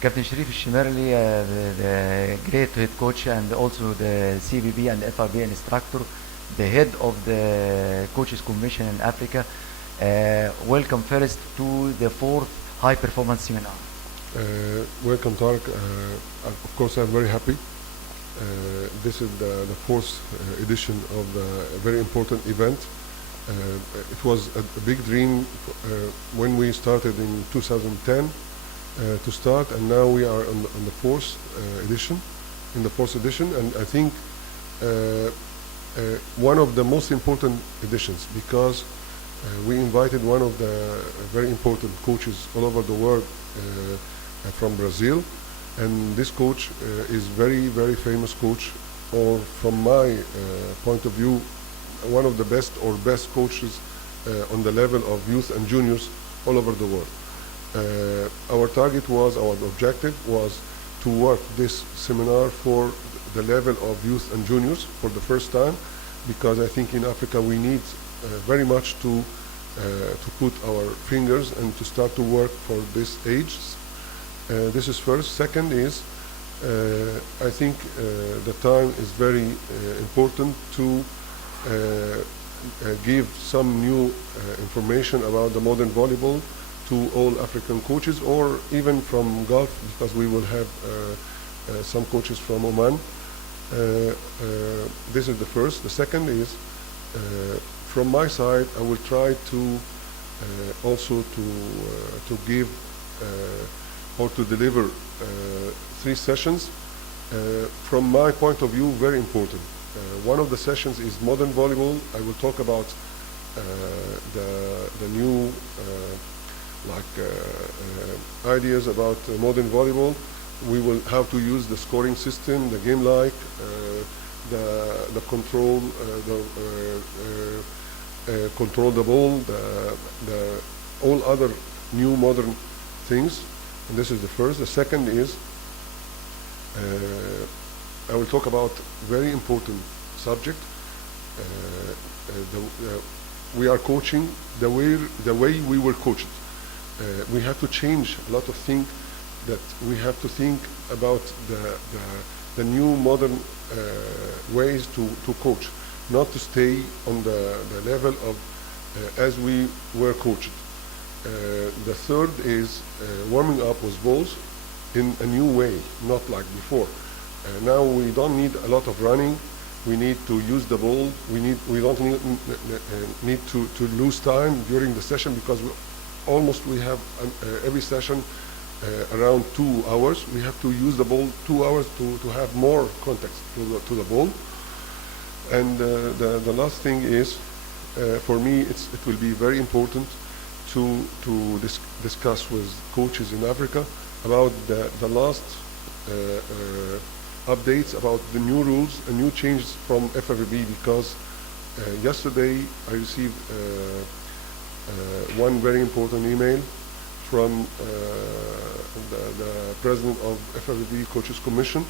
Captain Sherif Elshemerly, the great head coach and also the CBB and FRB instructor, the head of the Coaches Commission in Africa. Welcome first to the fourth high performance seminar. Welcome, Tarek. Of course, I'm very happy. This is the fourth edition of a very important event. It was a big dream when we started in 2010 to start, and now we are on the fourth edition. In the fourth edition, and I think one of the most important editions, because we invited one of the very important coaches all over the world from Brazil, and this coach is very famous coach, or from my point of view, one of the best coaches on the level of youth and juniors all over the world. Our objective was to work this seminar for the level of youth and juniors for the first time, because I think in Africa we need very much to put our fingers and to start to work for this age. This is first. Second is, I think the time is very important to give some new information about the modern volleyball to all African coaches, or even from Gulf, because we will have some coaches from Oman. This is the first. The second is, from my side, I will try to also to give or to deliver 3 sessions. From my point of view, very important. One of the sessions is modern volleyball. I will talk about the new ideas about modern volleyball. We will have to use the scoring system, the game the control, control the ball, the all other new modern things. And this is the first. The second is, I will talk about very important subject. We are coaching the way we were coached. We have to change a lot of things, that we have to think about the new modern ways to coach, not to stay on the level of as we were coached. The third is warming up with balls in a new way, not like before. Now we don't need a lot of running. We need to use the ball. We don't need to lose time during the session, because we have every session around 2 hours. We have to use the ball 2 hours to have more contact to the ball. And the last thing is, for me, it will be very important to discuss with coaches in Africa about the last updates about the new rules and new changes from FRB, because yesterday I received one very important email from the president of FRB Coaches Commission,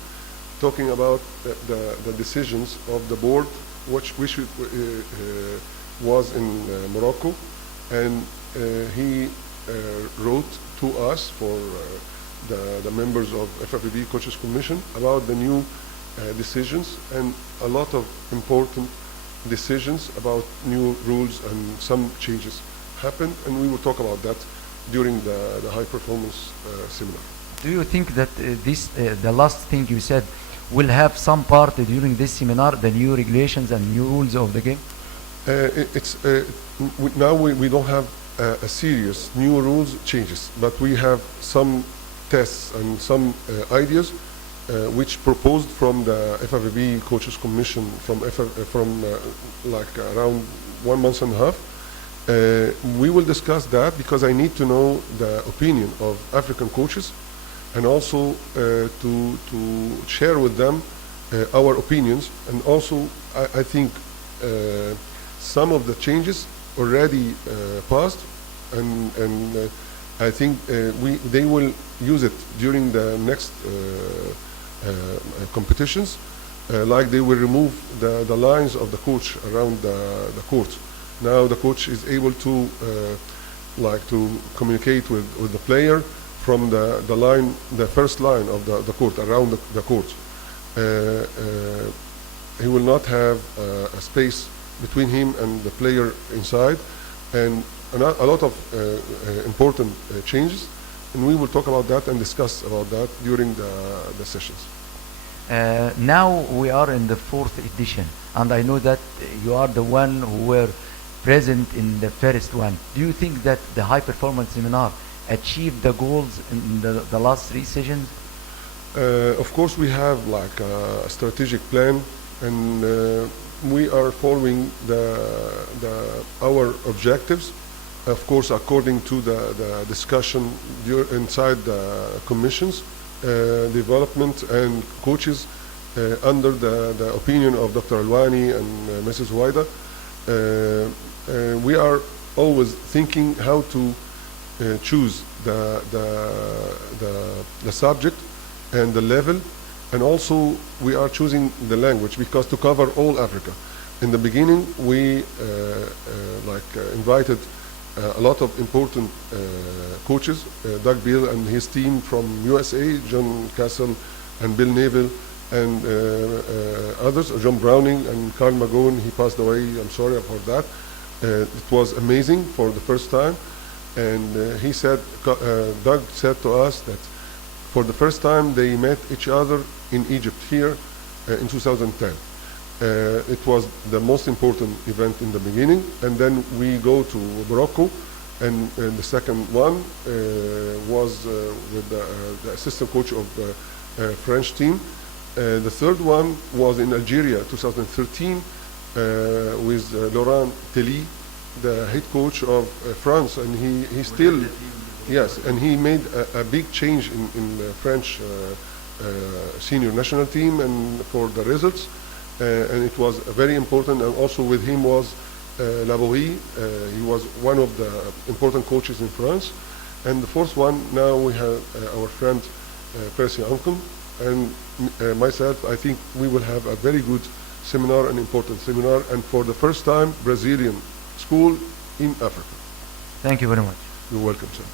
talking about the decisions of the board, which was in Morocco, and he wrote to us, for the members of FRB Coaches Commission, about the new decisions, and a lot of important decisions about new rules, and some changes happened, and we will talk about that during the high performance seminar. Do you think that the last thing you said will have some part during this seminar, the new regulations and new rules of the game? Now we don't have a serious new rules changes, but we have some tests and some ideas which proposed from the FRB Coaches Commission from like around 1 month and a half. We will discuss that, because I need to know the opinion of African coaches, and also to share with them our opinions. And also I think some of the changes already passed, and I think they will use it during the next competitions, like they will remove the lines of the coach around the court. Now the coach is able to communicate with the player from the line, the first line of the court, around the court. He will not have a space between him and the player inside, and a lot of important changes, and we will talk about that and discuss about that during the sessions. Now we are in the 4th edition, and I know that you are the one who were present in the first one. Do you think that the high performance seminar achieved the goals in the last 3 sessions? Of course, we have like a strategic plan, and we are following our objectives, of course, according to the discussion inside the commissions, development and coaches, under the opinion of Dr. Alwani and Mrs. Huwaida. We are always thinking how to choose the subject and the level, and also we are choosing the language, because to cover all Africa. In the beginning, we invited a lot of important coaches, Doug Beal and his team from USA, John Castle and Bill Neville, and others, John Browning and Carl Magone. He passed away, I'm sorry about that. It was amazing for the first time, and he said, Doug said to us that for the first time they met each other in Egypt here in 2010. It was the most important event in the beginning, and then we go to Morocco, and the second one was with the assistant coach of the French team. The third one was in Algeria, 2013, with Laurent Telly, the head coach of France, and he still, yes, and he made a big change in the French senior national team and for the results, and it was very important. And also with him was Laborie. He was one of the important coaches in France. And the fourth one, now we have our friend Percy Ankum, and myself. I think we will have a very good seminar, an important seminar, and for the first time, Brazilian school in Africa. Thank you very much. You're welcome, sir.